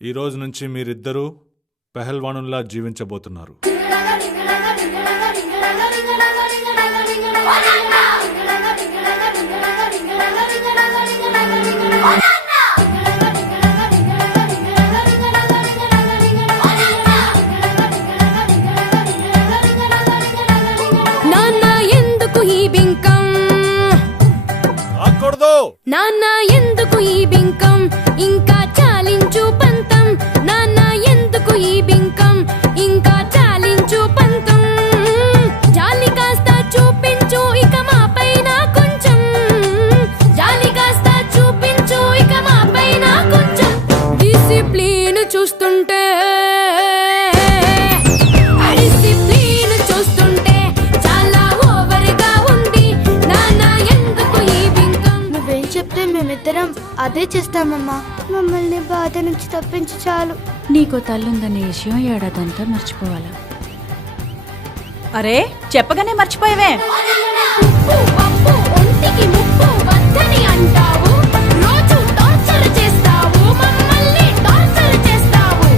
ఈ రోజు నుంచి మీరిద్దరూ పెహల్వానుల్లా జీవించబోతున్నారు. నాన్న ఎందుకు ఈ బింకం, నాన్న ఎందుకు ఈ బింకం, ఇంకా చాలించు పంతం, నాన్న ఎందుకు ఈ బింకం, ఇంకా చాలించు పంతం, జాలి కాస్త చూపించు ఇక మా పైన కొంచెం, జాలి కాస్త చూపించు ఇక మా పైన కొంచెం, డిసిప్లిన్ చూస్తుంటే డిసిప్లిన్ చూస్తుంటే చాలా ఓవర్గా ఉంది, నాన్న ఎందుకు ఈ బింకం. నువ్వేం చెప్తే మేమిద్దరం అదే చేస్తామమ్మా. మమ్మల్ని బాధ నుంచి తప్పించి చాలు. నీకో తల్లుందనే విషయం ఏడాదంతా మర్చిపోవాలా? అరే చెప్పగానే మర్చిపోయావే. ఉప్పు పప్పు ఒంటికి ముప్పు వద్దని అంటావు, రోజు టార్చర్ చేస్తావు, మమ్మల్ని టార్చర్ చేస్తావు,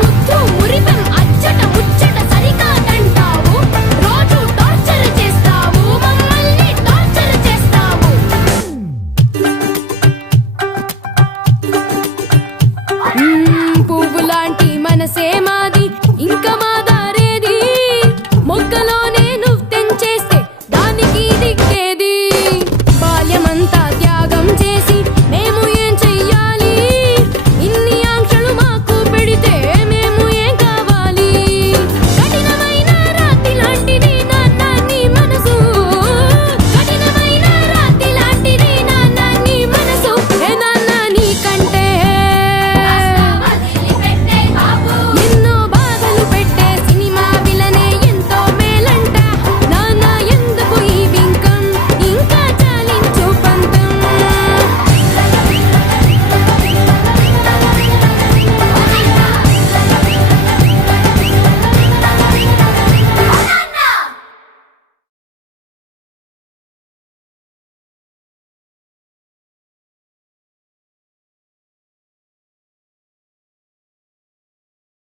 ముద్దు మురిపెం అచ్చట ముచ్చట సరికాదంటావు, రోజు టార్చర్ చేస్తావు, మమ్మల్ని టార్చర్ చేస్తావు. పువ్వు లాంటి మనసే మాది, ఇంకా మా